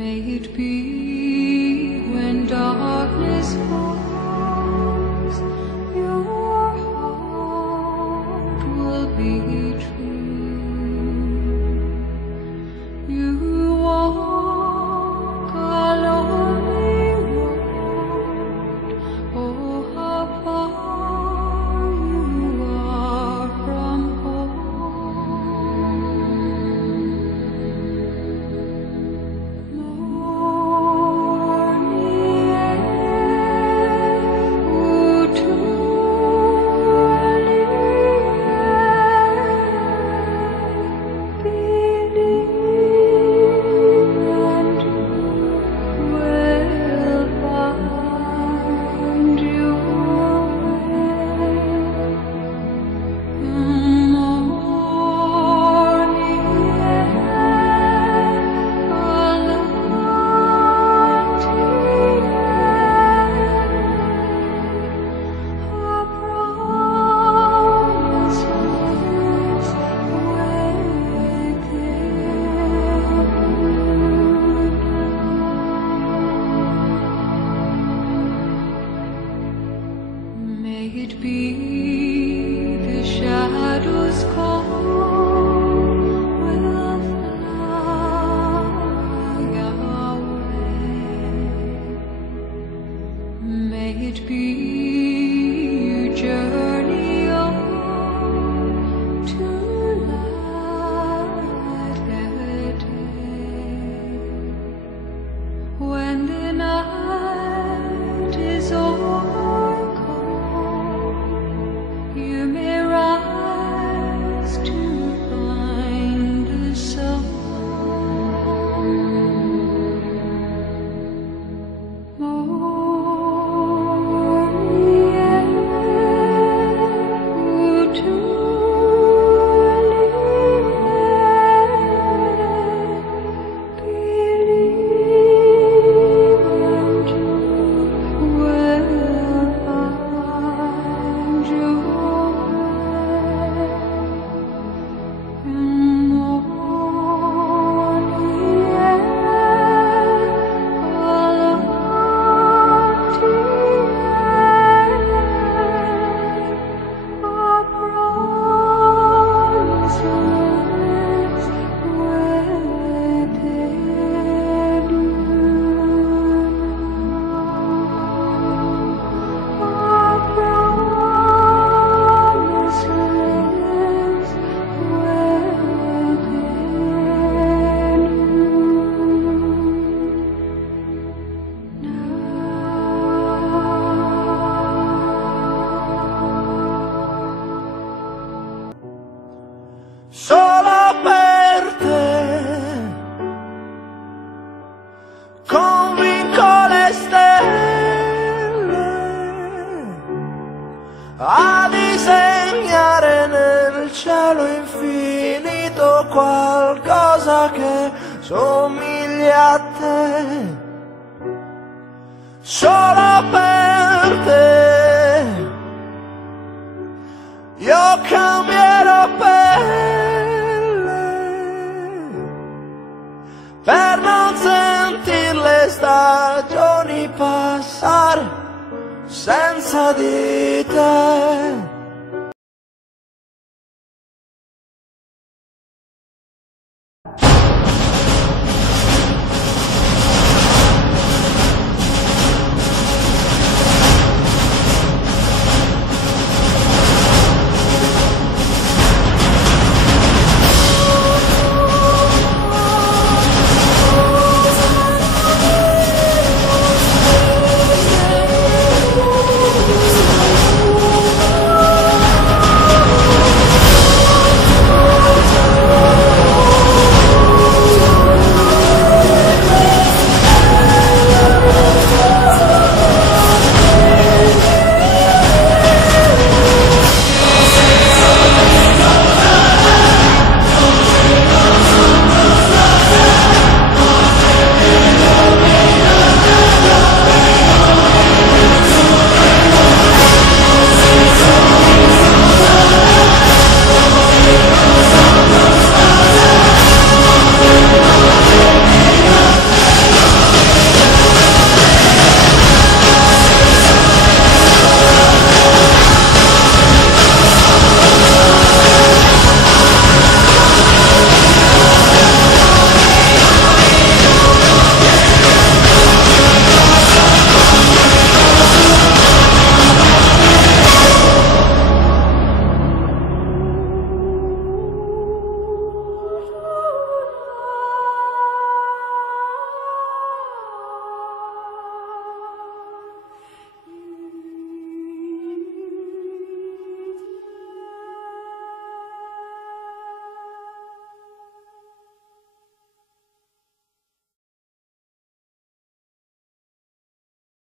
May it be when darkness falls, your heart will be true. You walk a lonely road, oh how far you are from May it be the shadows call will fly away. May it be you journey on to light the day. When the night is over, you may rise to find the sun. Solo per te convinco le stelle a disegnare nel cielo infinito qualcosa che somiglia a te. Solo per te io cambierò per non sentir le stagioni passare senza di te.